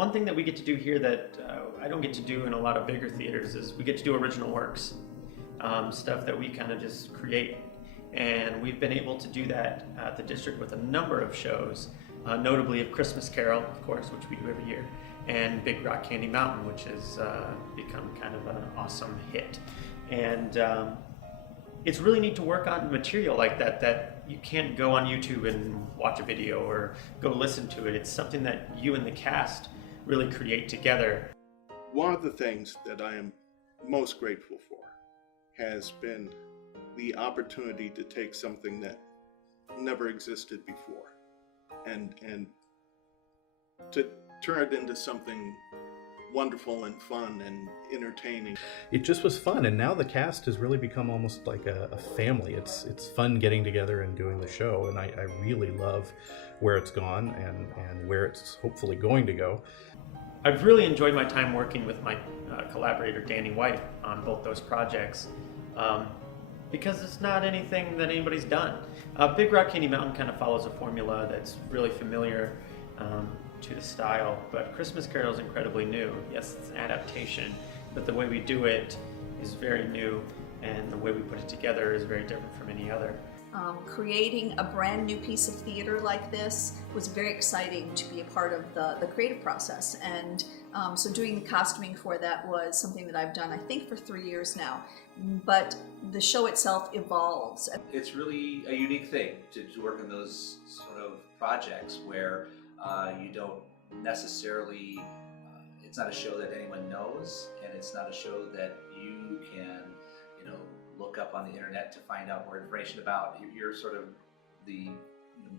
One thing that we get to do here that I don't get to do in a lot of bigger theaters is we get to do original works, stuff that we kind of just create. And we've been able to do that at the district with a number of shows, notably of Christmas Carol, of course, which we do every year, and Big Rock Candy Mountain, which has become kind of an awesome hit. And it's really neat to work on material like that you can't go on YouTube and watch a video or go listen to it. It's something that you and the cast really create together. One of the things that I am most grateful for has been the opportunity to take something that never existed before and to turn it into something wonderful and fun and entertaining. It just was fun, and now the cast has really become almost like a family. It's fun getting together and doing the show, and I really love where it's gone and where it's hopefully going to go. I've really enjoyed my time working with my collaborator Danny White on both those projects because it's not anything that anybody's done. Big Rock Candy Mountain kind of follows a formula that's really familiar to the style, but Christmas Carol is incredibly new. Yes, it's an adaptation, but the way we do it is very new, and the way we put it together is very different from any other. Creating a brand new piece of theater like this was very exciting to be a part of the creative process, and so doing the costuming for that was something that I've done I think for 3 years now, but the show itself evolves. It's really a unique thing to work on those sort of projects where you don't necessarily, it's not a show that anyone knows, and it's not a show that you can, look up on the internet to find out more information about. You're sort of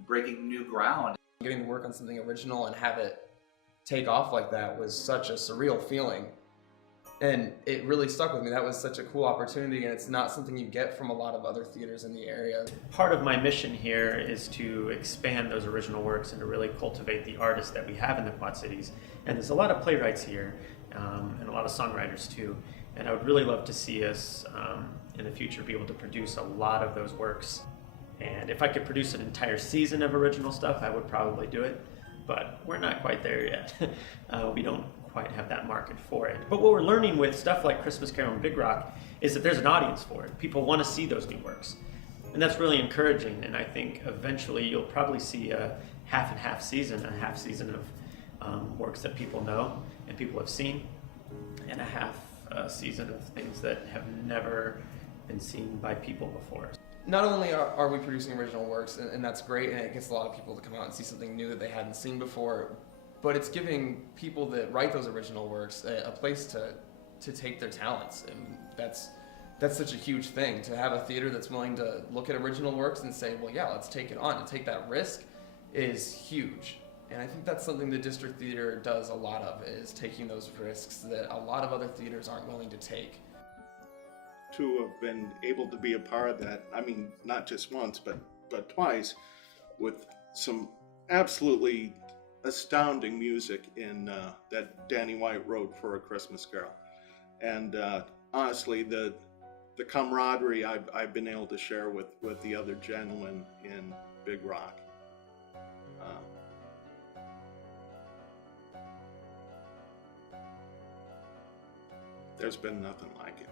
breaking new ground. Getting to work on something original and have it take off like that was such a surreal feeling. And it really stuck with me. That was such a cool opportunity, and it's not something you get from a lot of other theaters in the area. Part of my mission here is to expand those original works and to really cultivate the artists that we have in the Quad Cities. And there's a lot of playwrights here, and a lot of songwriters too. And I would really love to see us in the future be able to produce a lot of those works. And if I could produce an entire season of original stuff, I would probably do it. But we're not quite there yet. We don't quite have that market for it. But what we're learning with stuff like Christmas Carol and Big Rock is that there's an audience for it. People want to see those new works. And that's really encouraging. And I think eventually you'll probably see a half and half season, of works that people know and people have seen, and a half season of things that have never been seen by people before. Not only are we producing original works, and that's great, and it gets a lot of people to come out and see something new that they hadn't seen before, but it's giving people that write those original works a place to take their talents, and that's such a huge thing, to have a theater that's willing to look at original works and say, well, yeah, let's take it on. To take that risk is huge. And I think that's something the District Theater does a lot of, is taking those risks that a lot of other theaters aren't willing to take. To have been able to be a part of that, I mean, not just once, but twice, with some absolutely astounding music in that Danny White wrote for A Christmas Carol. And honestly, the camaraderie I've been able to share with the other gentlemen in Big Rock. There's been nothing like it.